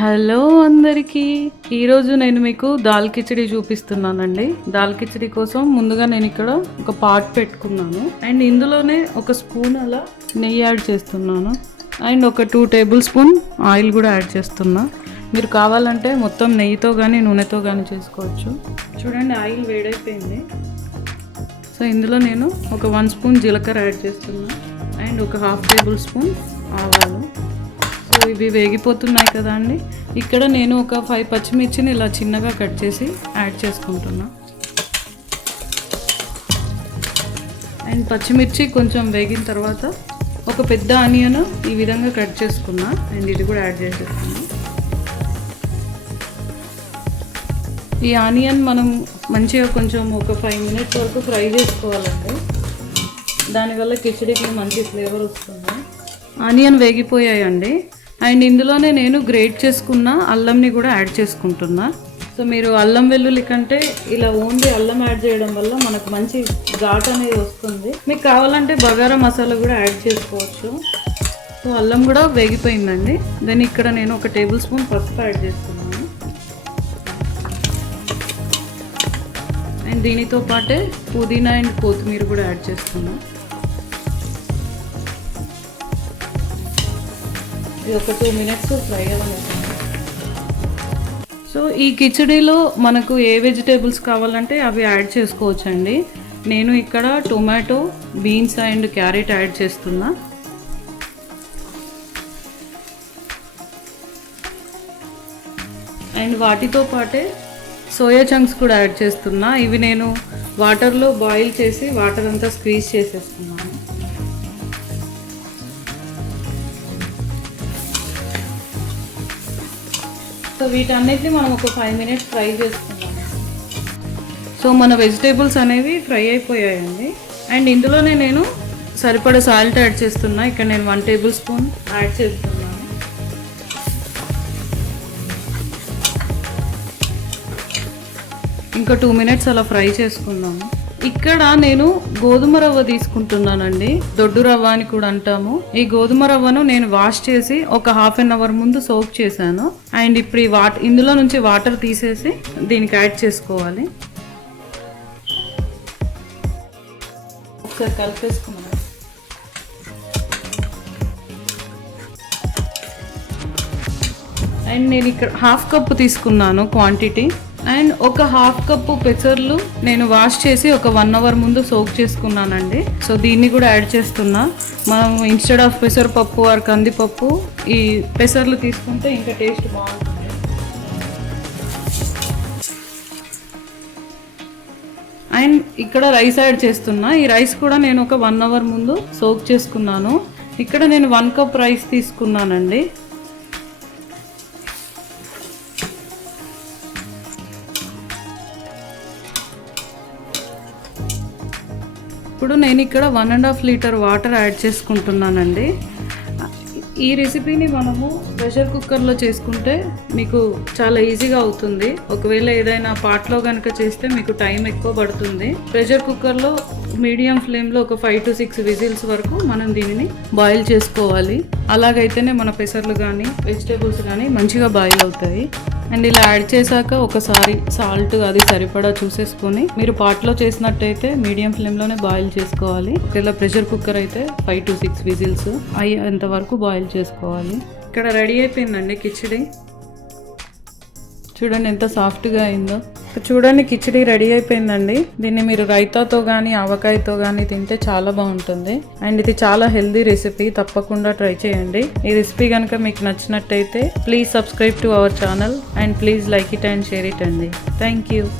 Hello అందరికీ. ఈరోజు నేను మీకు దాల్ కిచడీ చూపిస్తున్నానండి. దాల్ కిచడీ కోసం ముందుగా నేను ఇక్కడ ఒక పాట్ పెట్టుకున్నాను అండ్ ఇందులోనే ఒక స్పూన్ అలా నెయ్యి యాడ్ చేస్తున్నాను అండ్ ఒక 2 టేబుల్ స్పూన్ ఆయిల్ కూడా యాడ్ చేస్తున్నా. మీరు కావాలంటే మొత్తం నెయ్యితో కానీ నూనెతో కానీ చేసుకోవచ్చు. చూడండి, ఆయిల్ వేడైపోయింది. సో ఇందులో నేను ఒక 1 స్పూన్ జీలకర్ర యాడ్ చేస్తున్నా అండ్ ఒక 1/2 టేబుల్ స్పూన్ ఆవాలు. సో ఇవి వేగిపోతున్నాయి కదా అండి. ఇక్కడ నేను ఒక 5 పచ్చిమిర్చిని ఇలా చిన్నగా కట్ చేసి యాడ్ చేసుకుంటున్నా అండ్ పచ్చిమిర్చి కొంచెం వేగిన తర్వాత ఒక పెద్ద ఆనియన్ ఈ విధంగా కట్ చేసుకున్నా అండ్ ఇది కూడా యాడ్ చేసేస్తున్నా. ఈ ఆనియన్ మనం మంచిగా కొంచెం ఒక 5 మినిట్స్ వరకు ఫ్రై చేసుకోవాలండి. దానివల్ల కిచడీకి మంచి ఫ్లేవర్ వస్తుంది. ఆనియన్ వేగిపోయాయండి అండ్ ఇందులోనే నేను గ్రేట్ చేసుకున్న అల్లంని కూడా యాడ్ చేసుకుంటున్నా. సో మీరు అల్లం వెల్లుల్లి కంటే ఇలా ఓన్లీ అల్లం యాడ్ చేయడం వల్ల మనకు మంచి ఘాట్ అనేది వస్తుంది. మీకు కావాలంటే బగారా మసాలా కూడా యాడ్ చేసుకోవచ్చు. సో అల్లం కూడా వేగిపోయిందండి. దెన్ ఇక్కడ నేను ఒక టేబుల్ స్పూన్ పసుపు యాడ్ చేస్తున్నాను అండ్ దీనితో పాటే పుదీనా అండ్ కొత్తిమీర కూడా యాడ్ చేస్తున్నాను. ఒక 2 మినిట్స్ ఫ్రై అవ్వలేదు. సో ఈ కిచడీలో మనకు ఏ వెజిటేబుల్స్ కావాలంటే అవి యాడ్ చేసుకోవచ్చండి. నేను ఇక్కడ tomato, beans and carrot add చేస్తున్నా అండ్ వాటితో పాటే సోయా చంక్స్ కూడా యాడ్ చేస్తున్నా. ఇవి నేను వాటర్లో బాయిల్ చేసి వాటర్ అంతా స్క్వీజ్ చేసేస్తున్నాను. సో వీటన్నిటిని మనం ఒక 5 మినిట్స్ ఫ్రై చేసుకున్నాం. సో మన వెజిటేబుల్స్ అనేవి ఫ్రై అయిపోయాయండి అండ్ ఇందులోనే నేను సరిపడా సాల్ట్ యాడ్ చేస్తున్నా. ఇక్కడ నేను 1 టేబుల్ స్పూన్ యాడ్ చేస్తున్నాను. ఇంకా 2 మినిట్స్ అలా ఫ్రై చేసుకుందాము. ఇక్కడ నేను గోధుమ రవ్వ తీసుకుంటున్నానండి. దొడ్డు రవ్వ అని కూడా అంటాము. ఈ గోధుమ రవ్వను నేను వాష్ చేసి ఒక 1/2 అవర్ ముందు సోక్ చేశాను అండ్ ఇప్పుడు ఈ ఇందులో నుంచి వాటర్ తీసేసి దీనికి యాడ్ చేసుకోవాలి. ఒకసారి కలిపేసుకున్నాను. అండ్ నేను ఇక్కడ 1/2 కప్పు తీసుకున్నాను క్వాంటిటీ అండ్ ఒక 1/2 కప్పు పెసర్లు నేను వాష్ చేసి ఒక 1 అవర్ ముందు సోక్ చేసుకున్నానండి. సో దీన్ని కూడా యాడ్ చేస్తున్నా. మనం ఇన్స్టెడ్ ఆఫ్ పెసరపప్పు ఆర్ కందిపప్పు ఈ పెసర్లు తీసుకుంటే ఇంకా టేస్ట్ బాగుంటుంది. అండ్ ఇక్కడ రైస్ యాడ్ చేస్తున్నా. ఈ రైస్ కూడా నేను ఒక 1 అవర్ ముందు సోక్ చేసుకున్నాను. ఇక్కడ నేను 1 కప్ రైస్ తీసుకున్నానండి. ఇప్పుడు నేను ఇక్కడ 1.5 లీటర్ వాటర్ యాడ్ చేసుకుంటున్నానండి. ఈ రెసిపీని మనము ప్రెషర్ కుక్కర్లో చేసుకుంటే మీకు చాలా ఈజీగా అవుతుంది. ఒకవేళ ఏదైనా పాట్లో కనుక చేస్తే మీకు టైం ఎక్కువ పడుతుంది. ప్రెషర్ కుక్కర్లో మీడియం ఫ్లేమ్లో ఒక 5 to 6 విజిల్స్ వరకు మనం దీనిని బాయిల్ చేసుకోవాలి. అలాగైతేనే మన పెసర్లు కానీ వెజిటేబుల్స్ కానీ మంచిగా బాయిల్ అవుతాయి. అండ్ ఇలా యాడ్ చేశాక ఒకసారి సాల్ట్ అది సరిపడా చూసేసుకొని మీరు పాట్లో చేసినట్టయితే మీడియం ఫ్లేమ్లోనే బాయిల్ చేసుకోవాలి. ఒకవేళ ప్రెషర్ కుక్కర్ అయితే 5 to 6 విజిల్స్ అయ్యేంత వరకు బాయిల్ చేసుకోవాలి. ఇక్కడ రెడీ అయిపోయిందండి కిచడీ. చూడండి ఎంత సాఫ్ట్గా అయిందో. చూడండి, కిచడీ రెడీ అయిపోయిందండి. దీన్ని మీరు రైతాతో కానీ ఆవకాయతో కానీ తింటే చాలా బాగుంటుంది అండ్ ఇది చాలా హెల్దీ రెసిపీ. తప్పకుండా ట్రై చేయండి. ఈ రెసిపీ కనుక మీకు నచ్చినట్టయితే please subscribe to our channel and please like it and share it అండి. Thank you.